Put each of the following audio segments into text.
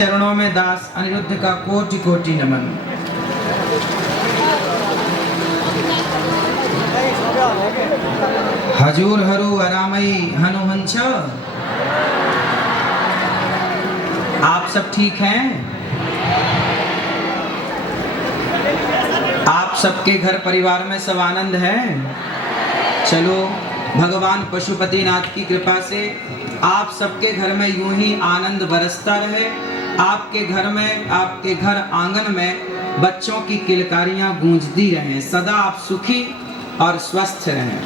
चरणों में दास अनिरुद्ध का कोटि कोटि नमन। हजूर हरु अरामई हनुहंस। आप सब ठीक हैं? आप सबके घर परिवार में सब आनंद है? चलो भगवान पशुपतिनाथ की कृपा से आप सबके घर में यूं ही आनंद बरसता रहे। आपके घर में, आपके घर आंगन में बच्चों की किलकारियां गूंजती रहें। सदा आप सुखी और स्वस्थ रहें।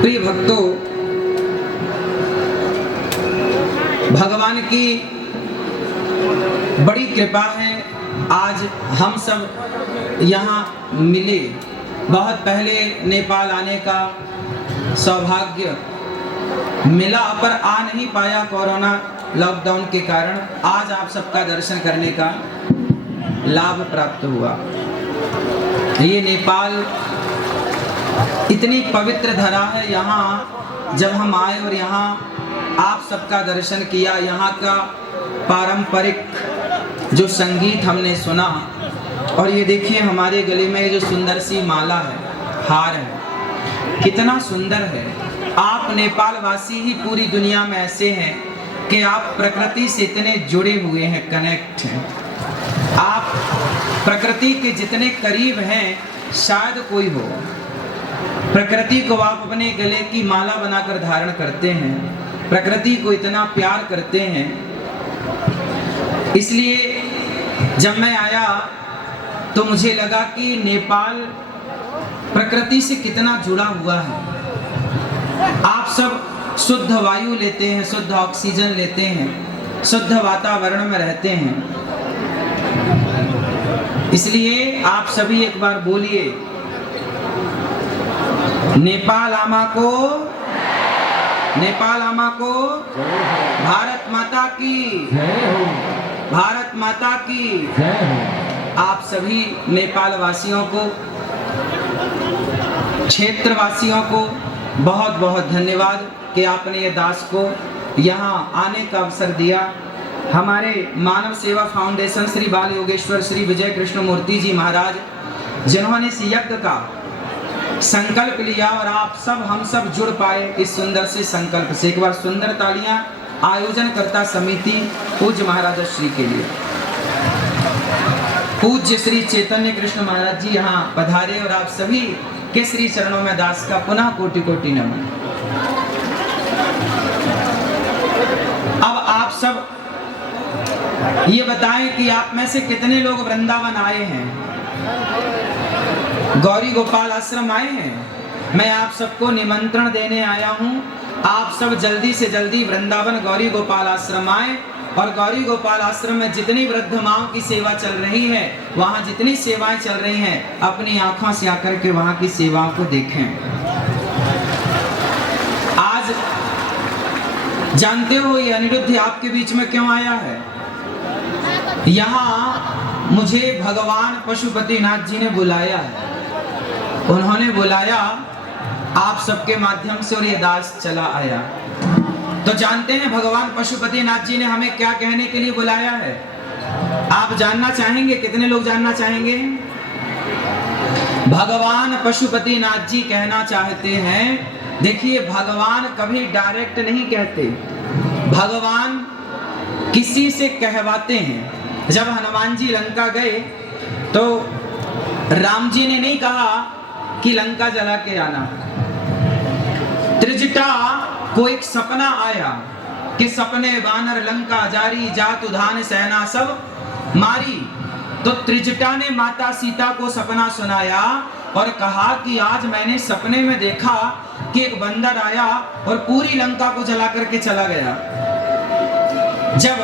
प्रिय भक्तों, भगवान की बड़ी कृपा है आज हम सब यहाँ मिले। बहुत पहले नेपाल आने का सौभाग्य मिला पर आ नहीं पाया कोरोना लॉकडाउन के कारण। आज आप सबका दर्शन करने का लाभ प्राप्त हुआ। ये नेपाल इतनी पवित्र धरा है। यहाँ जब हम आए और यहाँ आप सबका दर्शन किया, यहाँ का पारंपरिक जो संगीत हमने सुना, और ये देखिए हमारे गले में ये जो सुंदर सी माला है, हार है, कितना सुंदर है। आप नेपाल वासी ही पूरी दुनिया में ऐसे हैं कि आप प्रकृति से इतने जुड़े हुए हैं, कनेक्ट हैं। आप प्रकृति के जितने करीब हैं शायद कोई हो। प्रकृति को आप अपने गले की माला बनाकर धारण करते हैं, प्रकृति को इतना प्यार करते हैं। इसलिए जब मैं आया तो मुझे लगा कि नेपाल प्रकृति से कितना जुड़ा हुआ है। आप सब शुद्ध वायु लेते हैं, शुद्ध ऑक्सीजन लेते हैं, शुद्ध वातावरण में रहते हैं। इसलिए आप सभी एक बार बोलिए, नेपाल आमा को, नेपाल आमा को, भारत माता की, भारत माता की। आप सभी नेपाल वासियों को, क्षेत्र वासियों को बहुत बहुत धन्यवाद कि आपने ये दास को यहाँ आने का अवसर दिया। हमारे मानव सेवा फाउंडेशन श्री बाल योगेश्वर श्री विजय कृष्ण मूर्ति जी महाराज, जिन्होंने इस यज्ञ का संकल्प लिया और आप सब, हम सब जुड़ पाए इस सुंदर से संकल्प से। एक बार सुंदर तालियां आयोजनकर्ता समिति पूज्य महाराज श्री के लिए। पूज्य श्री चैतन्य कृष्ण महाराज जी यहाँ पधारे और आप सभी के श्री चरणों में दास का पुनः कोटि कोटि नमन। अब आप सब ये बताएं कि आप में से कितने लोग वृंदावन आए हैं, गौरी गोपाल आश्रम आए हैं। मैं आप सबको निमंत्रण देने आया हूँ। आप सब जल्दी से जल्दी वृंदावन गौरी गोपाल आश्रम आए और गौरी गोपाल आश्रम में जितनी वृद्ध माओं की सेवा चल रही है, वहाँ जितनी सेवाएं चल रही हैं, अपनी आंखों से आकर के वहाँ की सेवाओं को देखें। आज जानते हो ये अनिरुद्ध आपके बीच में क्यों आया है? यहाँ मुझे भगवान पशुपतिनाथ जी ने बुलाया है। उन्होंने बुलाया आप सबके माध्यम से और ये दास चला आया। तो जानते हैं भगवान पशुपतिनाथ जी ने हमें क्या कहने के लिए बुलाया है? आप जानना चाहेंगे? कितने लोग जानना चाहेंगे? भगवान पशुपतिनाथ जी कहना चाहते हैं, देखिए भगवान कभी डायरेक्ट नहीं कहते, भगवान किसी से कहवाते हैं। जब हनुमान जी लंका गए तो राम जी ने नहीं कहा कि लंका जला के आना। त्रिजटा को एक सपना आया कि सपने बानर लंका जारी, जातु धान सेना सब मारी। तो त्रिजटा ने माता सीता को सपना सुनाया और कहा कि आज मैंने सपने में देखा कि एक बंदर आया और पूरी लंका को जला करके चला गया। जब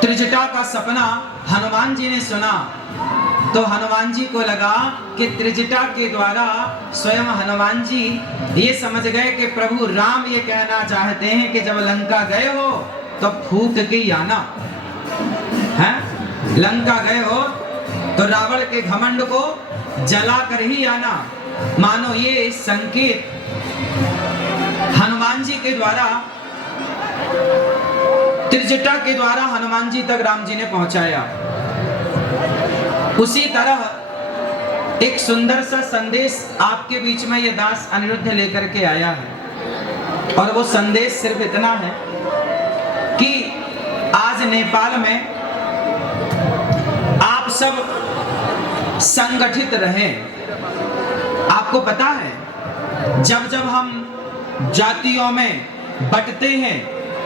त्रिजटा का सपना हनुमान जी ने सुना तो हनुमान जी को लगा कि त्रिजटा के द्वारा स्वयं हनुमान जी ये समझ गए कि प्रभु राम ये कहना चाहते हैं कि जब लंका गए हो तो फूंक के ही आना है। लंका गए हो तो रावण के घमंड को जला कर ही आना। मानो ये संकेत हनुमान जी के द्वारा, त्रिजटा के द्वारा हनुमान जी तक राम जी ने पहुंचाया। उसी तरह एक सुंदर सा संदेश आपके बीच में ये दास अनिरुद्ध लेकर के आया है, और वो संदेश सिर्फ इतना है कि आज नेपाल में आप सब संगठित रहें। आपको पता है, जब जब हम जातियों में बंटते हैं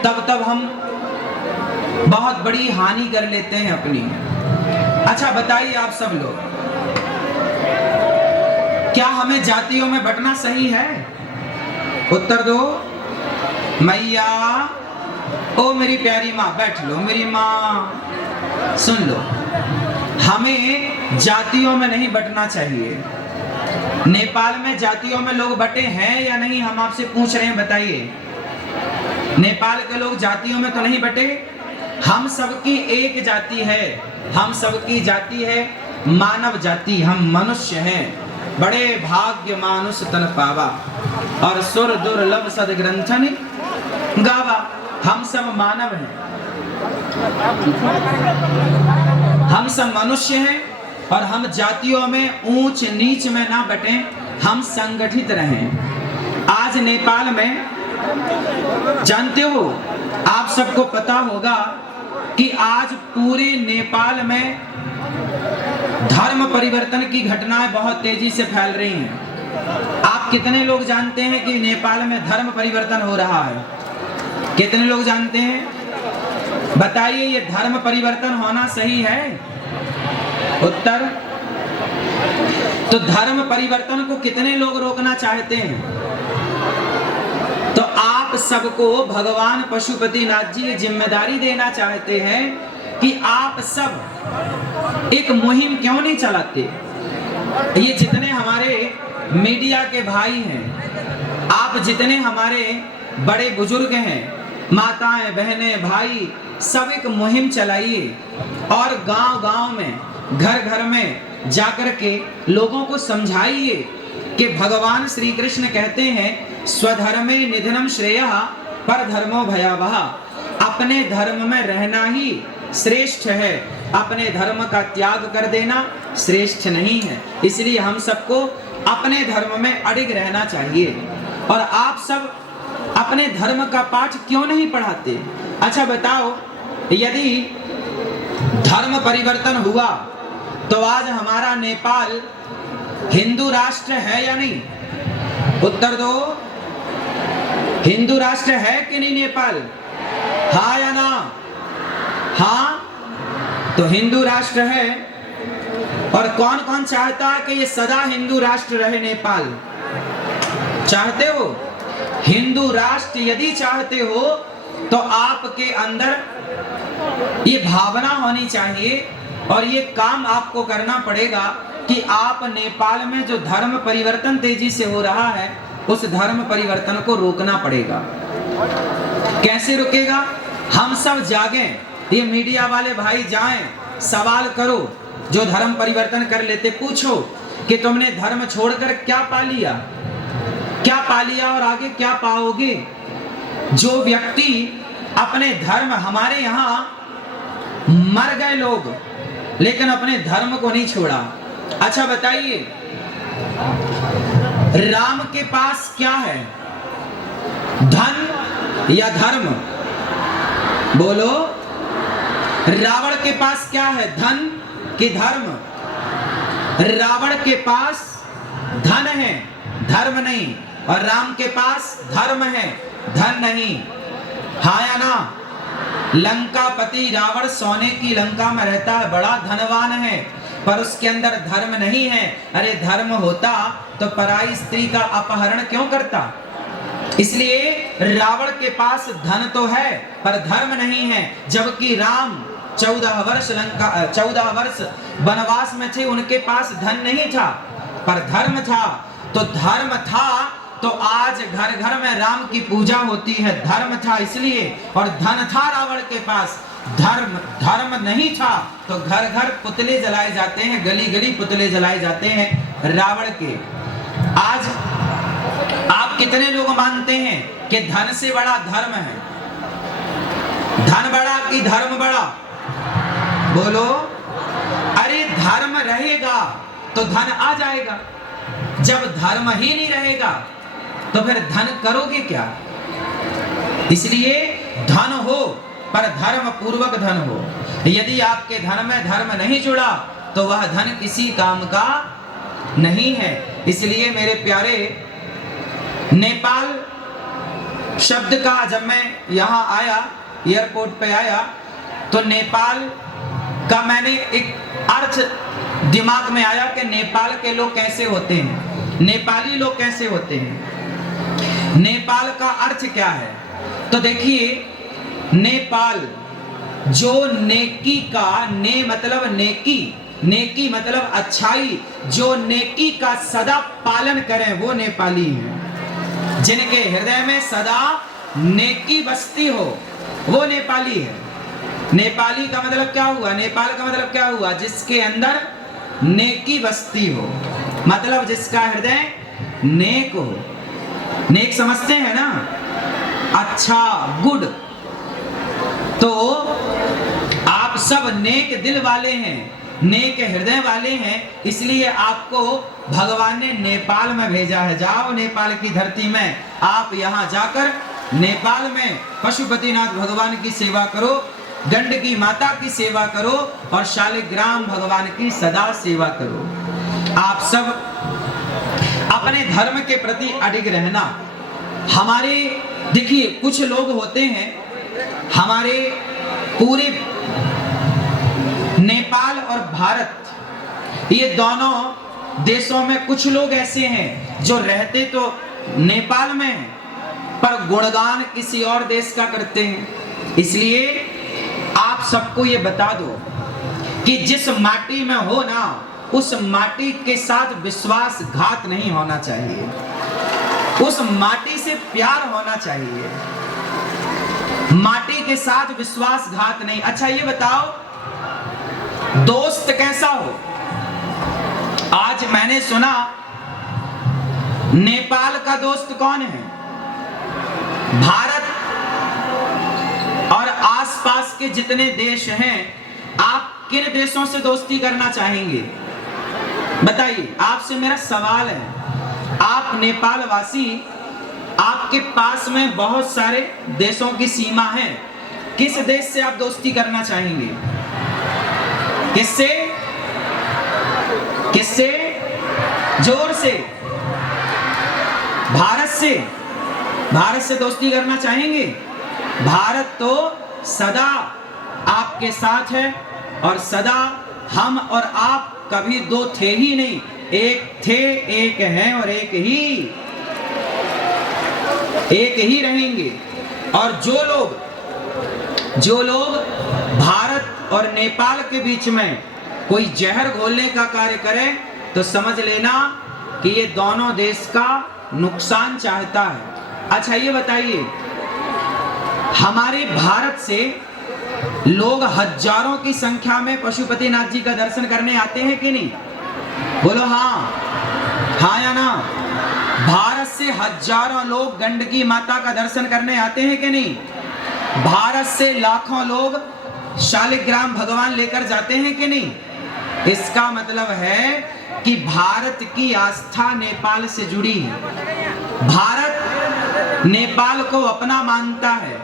तब तब हम बहुत बड़ी हानि कर लेते हैं अपनी। अच्छा बताइए आप सब लोग, क्या हमें जातियों में बंटना सही है? उत्तर दो। मैया, ओ मेरी प्यारी माँ, बैठ लो मेरी माँ, सुन लो, हमें जातियों में नहीं बंटना चाहिए। नेपाल में जातियों में लोग बटे हैं या नहीं, हम आपसे पूछ रहे हैं, बताइए। नेपाल के लोग जातियों में तो नहीं बटे। हम सबकी एक जाति है, हम सबकी जाति है मानव जाति, हम मनुष्य हैं। बड़े भाग्य मानुष तन पावा, और सुर दुर्लभ सद ग्रंथन गावा। हम सब मानव हैं, हम सब मनुष्य हैं, और हम जातियों में ऊंच नीच में ना बटें, हम संगठित रहें। आज नेपाल में जानते हो, आप सबको पता होगा कि आज पूरे नेपाल में धर्म परिवर्तन की घटनाएं बहुत तेजी से फैल रही हैं। आप कितने लोग जानते हैं कि नेपाल में धर्म परिवर्तन हो रहा है? कितने लोग जानते हैं? बताइए, ये धर्म परिवर्तन होना सही है? उत्तर। तो धर्म परिवर्तन को कितने लोग रोकना चाहते हैं? तो आप सबको भगवान पशुपतिनाथ जी जिम्मेदारी देना चाहते हैं कि आप सब एक मुहिम क्यों नहीं चलाते? ये जितने हमारे मीडिया के भाई हैं, आप जितने हमारे बड़े बुजुर्ग हैं, माताएं, बहनें, भाई, सब एक मुहिम चलाइए और गांव-गांव में, घर-घर में जाकर के लोगों को समझाइए कि भगवान श्री कृष्ण कहते हैं, स्वधर्मे निधनम श्रेयः परधर्मो भयावह। अपने धर्म में रहना ही श्रेष्ठ है, अपने धर्म का त्याग कर देना श्रेष्ठ नहीं है। इसलिए हम सबको अपने धर्म में अडिग रहना चाहिए। और आप सब अपने धर्म का पाठ क्यों नहीं पढ़ाते? अच्छा बताओ, यदि धर्म परिवर्तन हुआ तो आज हमारा नेपाल हिंदू राष्ट्र है या नहीं? उत्तर दो। हिंदू राष्ट्र है कि नहीं नेपाल? हाँ या ना? हाँ, तो हिंदू राष्ट्र है। और कौन कौन चाहता है कि ये सदा हिंदू राष्ट्र रहे नेपाल? चाहते हो? हिंदू राष्ट्र यदि चाहते हो तो आपके अंदर ये भावना होनी चाहिए और ये काम आपको करना पड़ेगा कि आप नेपाल में जो धर्म परिवर्तन तेजी से हो रहा है, उस धर्म परिवर्तन को रोकना पड़ेगा। कैसे रुकेगा? हम सब जागें, ये मीडिया वाले भाई जाएं, सवाल करो, जो धर्म परिवर्तन कर लेते पूछो कि तुमने धर्म छोड़कर क्या पा लिया, क्या पा लिया और आगे क्या पाओगे। जो व्यक्ति अपने धर्म, हमारे यहाँ मर गए लोग लेकिन अपने धर्म को नहीं छोड़ा। अच्छा बताइए, राम के पास क्या है, धन या धर्म? बोलो, रावण के पास क्या है, धन कि धर्म? रावण के पास धन है, धर्म नहीं, और राम के पास धर्म है, धन नहीं। हाँ या ना? लंकापति रावण सोने की लंका में रहता है, बड़ा धनवान है, पर उसके अंदर धर्म नहीं है। अरे धर्म होता तो पराई स्त्री का अपहरण क्यों करता? इसलिए रावण के पास धन तो है पर धर्म नहीं है। जबकि राम 14 वर्ष वनवास में थे, उनके पास धन नहीं था पर धर्म था। तो धर्म था तो आज घर घर में राम की पूजा होती है, धर्म था इसलिए। और धन था रावण के पास, धर्म नहीं था तो घर घर पुतले जलाए जाते हैं, गली गली पुतले जलाए जाते हैं रावण के। आज आप कितने लोग मानते हैं कि धन से बड़ा धर्म है? धन बड़ा कि धर्म बड़ा? बोलो। अरे धर्म रहेगा तो धन आ जाएगा, जब धर्म ही नहीं रहेगा तो फिर धन करोगे क्या? इसलिए धन हो पर धर्म पूर्वक धन हो। यदि आपके धन में धर्म नहीं जुड़ा तो वह धन किसी काम का नहीं है। इसलिए मेरे प्यारे, नेपाल शब्द का जब मैं यहाँ आया, एयरपोर्ट पे आया, तो नेपाल का मैंने एक अर्थ दिमाग में आया कि नेपाल के लोग कैसे होते हैं, नेपाली लोग कैसे होते हैं, नेपाल का अर्थ क्या है। तो देखिए, नेपाल जो नेकी का, ने मतलब नेकी, नेकी मतलब अच्छाई, जो नेकी का सदा पालन करें वो नेपाली हैं। जिनके हृदय में सदा नेकी बसती हो वो नेपाली है। नेपाली का मतलब क्या हुआ? नेपाल का मतलब क्या हुआ? जिसके अंदर नेकी बसती हो, मतलब जिसका हृदय नेक हो। नेक समझते हैं ना? अच्छा, गुड। तो आप सब नेक दिल वाले हैं, नेक हृदय वाले हैं, इसलिए आपको भगवान ने नेपाल में भेजा है। जाओ नेपाल की धरती में, आप यहाँ जाकर नेपाल में पशुपतिनाथ भगवान की सेवा करो, गंडकी माता की सेवा करो और शालिग्राम भगवान की सदा सेवा करो। आप सब अपने धर्म के प्रति अडिग रहना। हमारे देखिए, कुछ लोग होते हैं, हमारे पूरे नेपाल और भारत, ये दोनों देशों में कुछ लोग ऐसे हैं जो रहते तो नेपाल में हैं पर गुणगान किसी और देश का करते हैं। इसलिए आप सबको ये बता दो कि जिस माटी में हो ना, उस माटी के साथ विश्वासघात नहीं होना चाहिए, उस माटी से प्यार होना चाहिए, माटी के साथ विश्वासघात नहीं। अच्छा ये बताओ, दोस्त कैसा हो? आज मैंने सुना नेपाल का दोस्त कौन है? भारत और आसपास के जितने देश हैं, आप किन देशों से दोस्ती करना चाहेंगे? बताइए, आपसे मेरा सवाल है। आप नेपाल वासी, आपके पास में बहुत सारे देशों की सीमा है, किस देश से आप दोस्ती करना चाहेंगे? किससे? किससे? जोर से। भारत से। भारत से दोस्ती करना चाहेंगे? भारत तो सदा आपके साथ है और सदा हम और आप कभी दो थे ही नहीं, एक थे, एक हैं और एक ही रहेंगे। और जो लोग भारत और नेपाल के बीच में कोई जहर घोलने का कार्य करे तो समझ लेना कि ये दोनों देश का नुकसान चाहता है। अच्छा ये बताइए, हमारे भारत से लोग हजारों की संख्या में पशुपतिनाथ जी का दर्शन करने आते हैं कि नहीं? बोलो हाँ, हाँ या ना? भारत से हजारों लोग गंडकी माता का दर्शन करने आते हैं कि नहीं? भारत से लाखों लोग शालिग्राम भगवान लेकर जाते हैं कि नहीं? इसका मतलब है कि भारत की आस्था नेपाल से जुड़ी है। भारत नेपाल को अपना मानता है।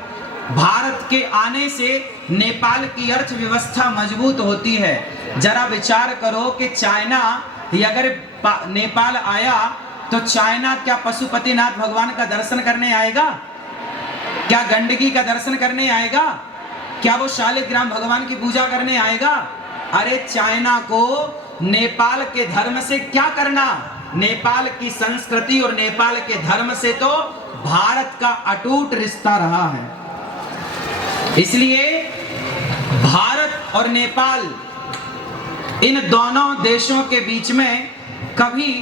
भारत के आने से नेपाल की अर्थव्यवस्था मजबूत होती है। जरा विचार करो कि चाइना अगर नेपाल आया तो चाइना क्या पशुपतिनाथ भगवान का दर्शन करने आएगा? क्या गंडकी का दर्शन करने आएगा? क्या वो शालिग्राम भगवान की पूजा करने आएगा? अरे चाइना को नेपाल के धर्म से क्या करना? नेपाल की संस्कृति और नेपाल के धर्म से तो भारत का अटूट रिश्ता रहा है। इसलिए भारत और नेपाल, इन दोनों देशों के बीच में कभी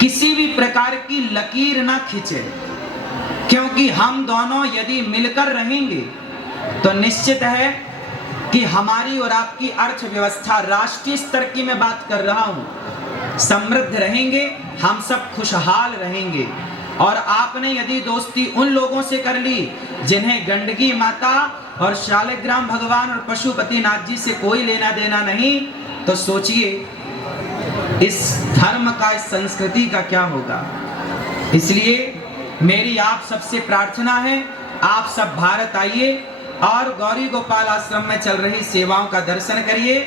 किसी भी प्रकार की लकीर ना खींचे, क्योंकि हम दोनों यदि मिलकर रहेंगे तो निश्चित है कि हमारी और आपकी अर्थव्यवस्था, राष्ट्रीय स्तर की मैं बात कर रहा हूं, समृद्ध रहेंगे, हम सब खुशहाल रहेंगे। और आपने यदि दोस्ती उन लोगों से कर ली जिन्हें गंडकी माता और शालिग्राम भगवान और पशुपतिनाथ जी से कोई लेना देना नहीं, तो सोचिए इस धर्म का, इस संस्कृति का क्या होगा। इसलिए मेरी आप सबसे प्रार्थना है, आप सब भारत आइए और गौरी गोपाल आश्रम में चल रही सेवाओं का दर्शन करिए।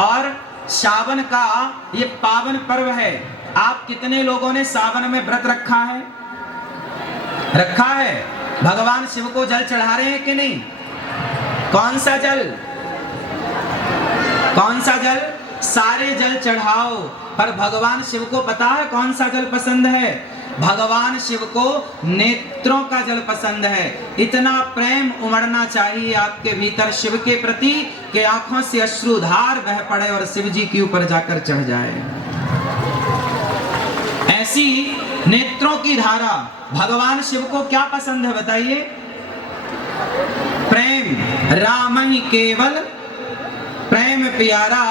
और सावन का ये पावन पर्व है। आप कितने लोगों ने सावन में व्रत रखा है? रखा है। भगवान शिव को जल चढ़ा रहे हैं कि नहीं? कौन सा जल? कौन सा जल? सारे जल चढ़ाओ, पर भगवान शिव को पता है कौन सा जल पसंद है? भगवान शिव को नेत्रों का जल पसंद है। इतना प्रेम उमड़ना चाहिए आपके भीतर शिव के प्रति कि आंखों से अश्रुधार बह पड़े और शिव जी के ऊपर जाकर चढ़ जाए। ऐसी नेत्रों की धारा। भगवान शिव को क्या पसंद है बताइए? प्रेम। राम ही केवल प्रेम प्यारा,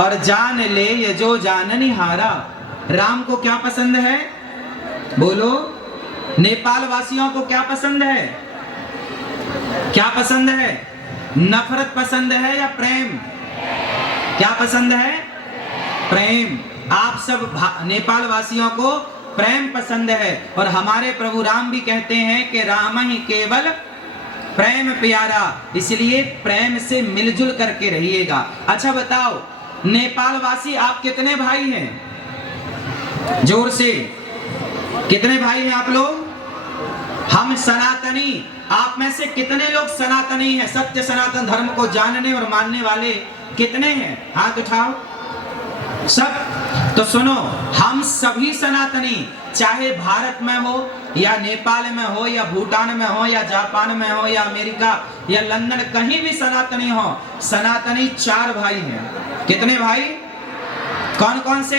और जान ले ये जो जाननी हारा। राम को क्या पसंद है? बोलो। नेपाल वासियों को क्या पसंद है? क्या पसंद है? नफरत पसंद है या प्रेम? क्या पसंद है? प्रेम। आप सब नेपाल वासियों को प्रेम पसंद है। और हमारे प्रभु राम भी कहते हैं कि राम ही केवल प्रेम प्यारा, इसलिए प्रेम से मिलजुल करके रहिएगा। अच्छा बताओ, नेपाल वासी आप कितने भाई हैं? जोर से, कितने भाई हैं आप लोग? हम सनातनी। आप में से कितने लोग सनातनी हैं? सत्य सनातन धर्म को जानने और मानने वाले कितने हैं? हाथ उठाओ सब। तो सुनो, हम सभी सनातनी, चाहे भारत में हो या नेपाल में हो या भूटान में हो या जापान में हो या अमेरिका या लंदन, कहीं भी सनातनी हो। सनातनी 4 भाई हैं। कितने भाई? कौन कौन से?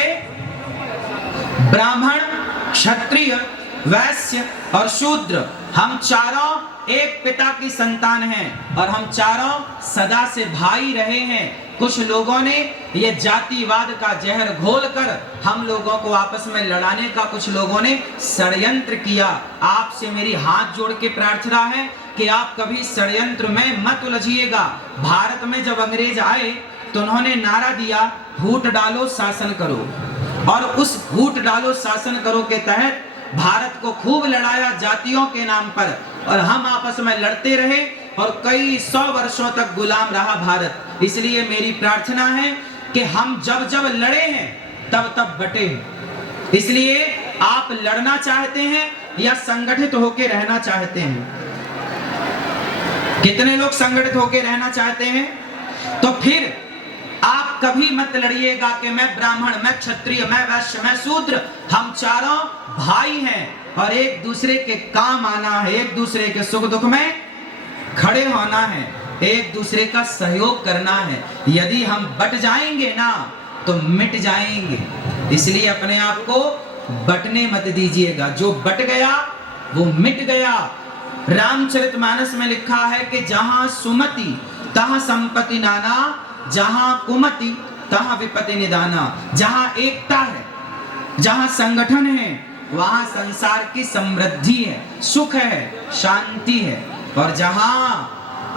ब्राह्मण, क्षत्रिय, वैश्य और शूद्र। हम चारों एक पिता की संतान हैं और हम चारों सदा से भाई रहे हैं। कुछ लोगों ने ये जातिवाद का जहर घोलकर हम लोगों को आपस में लड़ाने का कुछ लोगों ने षड्यंत्र किया। आपसे मेरी हाथ जोड़ के प्रार्थना है कि आप कभी षड्यंत्र में मत उलझिएगा। भारत में जब अंग्रेज आए तो उन्होंने नारा दिया, फूट डालो शासन करो। और उस फूट डालो शासन करो के तहत भारत को खूब लड़ाया जातियों के नाम पर, और हम आपस में लड़ते रहे और कई 100 वर्षों तक गुलाम रहा भारत। इसलिए मेरी प्रार्थना है कि हम जब जब लड़े हैं तब तब बटे हैं। इसलिए आप लड़ना चाहते हैं या संगठित होकर रहना चाहते हैं? कितने लोग संगठित होकर रहना चाहते हैं? तो फिर आप कभी मत लड़िएगा कि मैं ब्राह्मण, मैं क्षत्रिय, मैं वैश्य, मैं शूद्र। हम चारों भाई हैं और एक दूसरे के काम आना है, एक दूसरे के सुख दुख में खड़े होना है, एक दूसरे का सहयोग करना है। यदि हम बट जाएंगे ना तो मिट जाएंगे। इसलिए अपने आप को बटने मत दीजिएगा। जो बट गया वो मिट गया। रामचरितमानस में लिखा है कि जहां सुमति तहां संपत्ति नाना, जहां कुमति तहां विपत्ति निदाना। जहां एकता है, जहां संगठन है, वहां संसार की समृद्धि है, सुख है, शांति है। और जहां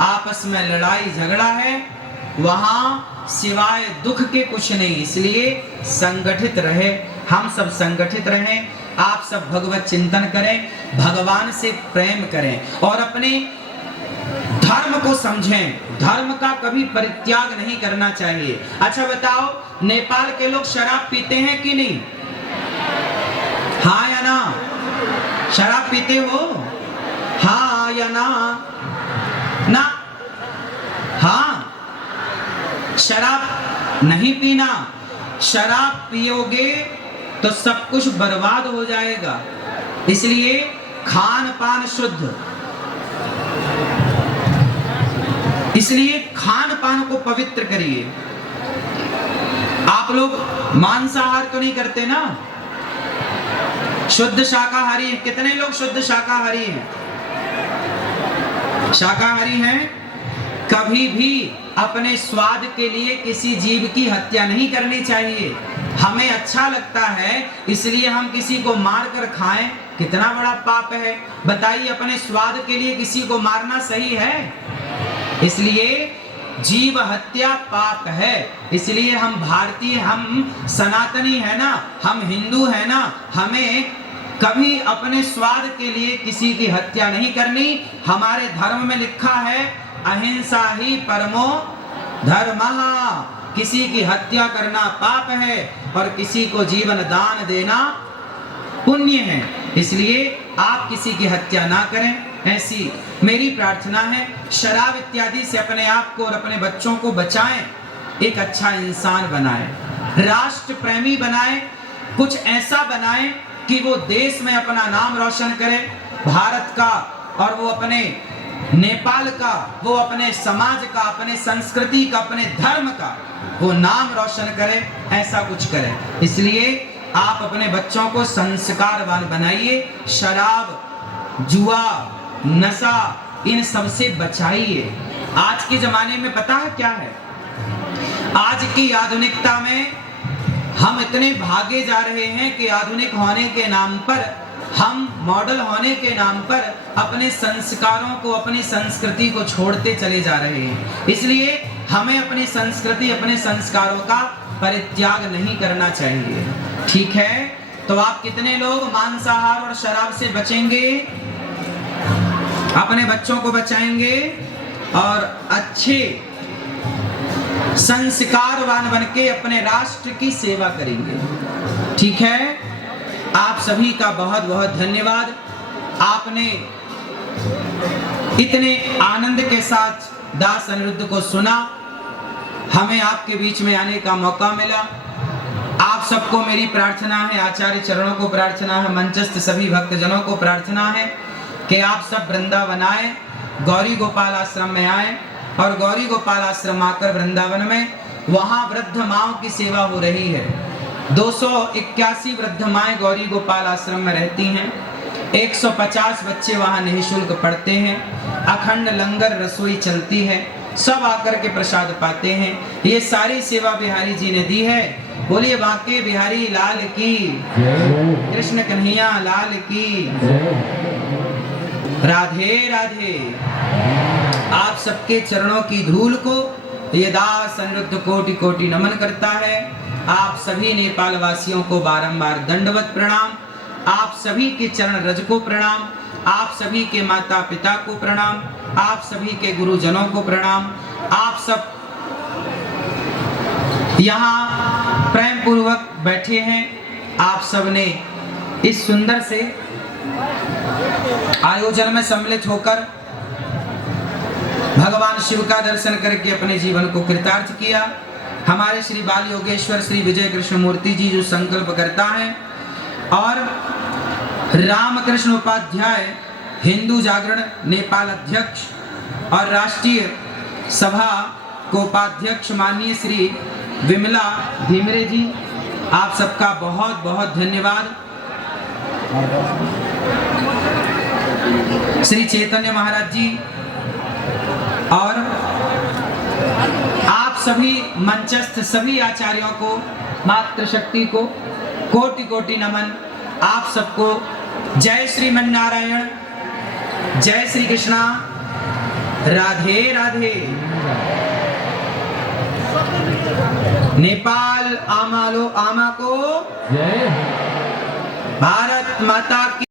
आपस में लड़ाई झगड़ा है, वहां सिवाय दुख के कुछ नहीं। इसलिए संगठित रहे, हम सब संगठित रहें। आप सब भगवत चिंतन करें, भगवान से प्रेम करें और अपने धर्म को समझें। धर्म का कभी परित्याग नहीं करना चाहिए। अच्छा बताओ, नेपाल के लोग शराब पीते हैं कि नहीं? हाँ या ना? शराब पीते हो? हाँ या ना? ना? हाँ। शराब नहीं पीना। शराब पियोगे तो सब कुछ बर्बाद हो जाएगा। इसलिए खान पान शुद्ध, इसलिए खान पान को पवित्र करिए। आप लोग मांसाहार तो नहीं करते ना? शुद्ध शाकाहारी हैं। कितने लोग शुद्ध शाकाहारी हैं? शाकाहारी हैं। कभी भी अपने स्वाद के लिए किसी जीव की हत्या नहीं करनी चाहिए। हमें अच्छा लगता है इसलिए हम किसी को मार कर खाएं, कितना बड़ा पाप है। बताइए, अपने स्वाद के लिए किसी को मारना सही है? इसलिए जीव हत्या पाप है। इसलिए हम भारतीय, हम सनातनी है ना, हम हिंदू है ना, हमें कभी अपने स्वाद के लिए किसी की हत्या नहीं करनी। हमारे धर्म में लिखा है अहिंसा ही परमो धर्मः। किसी की हत्या करना पाप है और किसी को जीवन दान देना पुण्य है। इसलिए आप किसी की हत्या ना करें, ऐसी मेरी प्रार्थना है। शराब इत्यादि से अपने आप को और अपने बच्चों को बचाएं। एक अच्छा इंसान बनाएं, राष्ट्र प्रेमी बनाएं, कुछ ऐसा बनाएं कि वो देश में अपना नाम रोशन करे, भारत का, और वो अपने नेपाल का, वो अपने समाज का, अपने संस्कृति का, अपने धर्म का वो नाम रोशन करे। ऐसा कुछ करे। इसलिए आप अपने बच्चों को संस्कारवान बनाइए। शराब, जुआ, नशा, इन सब से बचाइए। आज के जमाने में पता है क्या है? आज की आधुनिकता में हम इतने भागे जा रहे हैं कि आधुनिक होने के नाम पर, हम मॉडल होने के नाम पर अपने संस्कारों को, अपनी संस्कृति को छोड़ते चले जा रहे हैं। इसलिए हमें अपनी संस्कृति, अपने संस्कारों का परित्याग नहीं करना चाहिए। ठीक है? तो आप कितने लोग मांसाहार और शराब से बचेंगे, अपने बच्चों को बचाएंगे और अच्छे संस्कारवान बनके अपने राष्ट्र की सेवा करेंगे? ठीक है? आप सभी का बहुत बहुत धन्यवाद। आपने इतने आनंद के साथ दास अनिरुद्ध को सुना। हमें आपके बीच में आने का मौका मिला। आप सबको मेरी प्रार्थना है, आचार्य चरणों को प्रार्थना है, मंचस्थ सभी भक्तजनों को प्रार्थना है कि आप सब वृंदावन आए, गौरी गोपाल आश्रम में आए और गौरी गोपाल आश्रम आकर वृंदावन में वहाँ वृद्ध माओं की सेवा हो रही है। 281 वृद्ध माएँ गौरी गोपाल आश्रम में रहती हैं। 150 बच्चे वहाँ निःशुल्क पढ़ते हैं। अखंड लंगर रसोई चलती है, सब आकर के प्रसाद पाते हैं। ये सारी सेवा बिहारी जी ने दी है। बोलिए बांके बिहारी लाल की, कृष्ण कन्हैया लाल की, राधे राधे। आप सबके चरणों की धूल को ये दास अनिरुद्ध कोटि कोटि नमन करता है। आप सभी नेपाल वासियों को बारंबार दंडवत प्रणाम। आप सभी के चरण रज को प्रणाम। आप सभी के माता पिता को प्रणाम। आप सभी के गुरुजनों को प्रणाम। आप सब यहाँ प्रेम पूर्वक बैठे हैं। आप सब ने इस सुंदर से आयोजन में सम्मिलित होकर भगवान शिव का दर्शन करके अपने जीवन को कृतार्थ किया। हमारे श्री बाल योगेश्वर श्री विजय कृष्ण मूर्ति जी जो संकल्प करता है और रामकृष्ण उपाध्याय हिंदू जागरण नेपाल अध्यक्ष और राष्ट्रीय सभा को उपाध्यक्ष माननीय श्री विमला धीमरे जी, आप सबका बहुत बहुत धन्यवाद। श्री चैतन्य महाराज जी और आप सभी मंचस्थ सभी आचार्यों को, मातृशक्ति को कोटि कोटि नमन। आप सबको जय श्रीमन नारायण, जय श्री कृष्णा, राधे राधे। नेपाल आमा लो आमा को जय, भारत माता की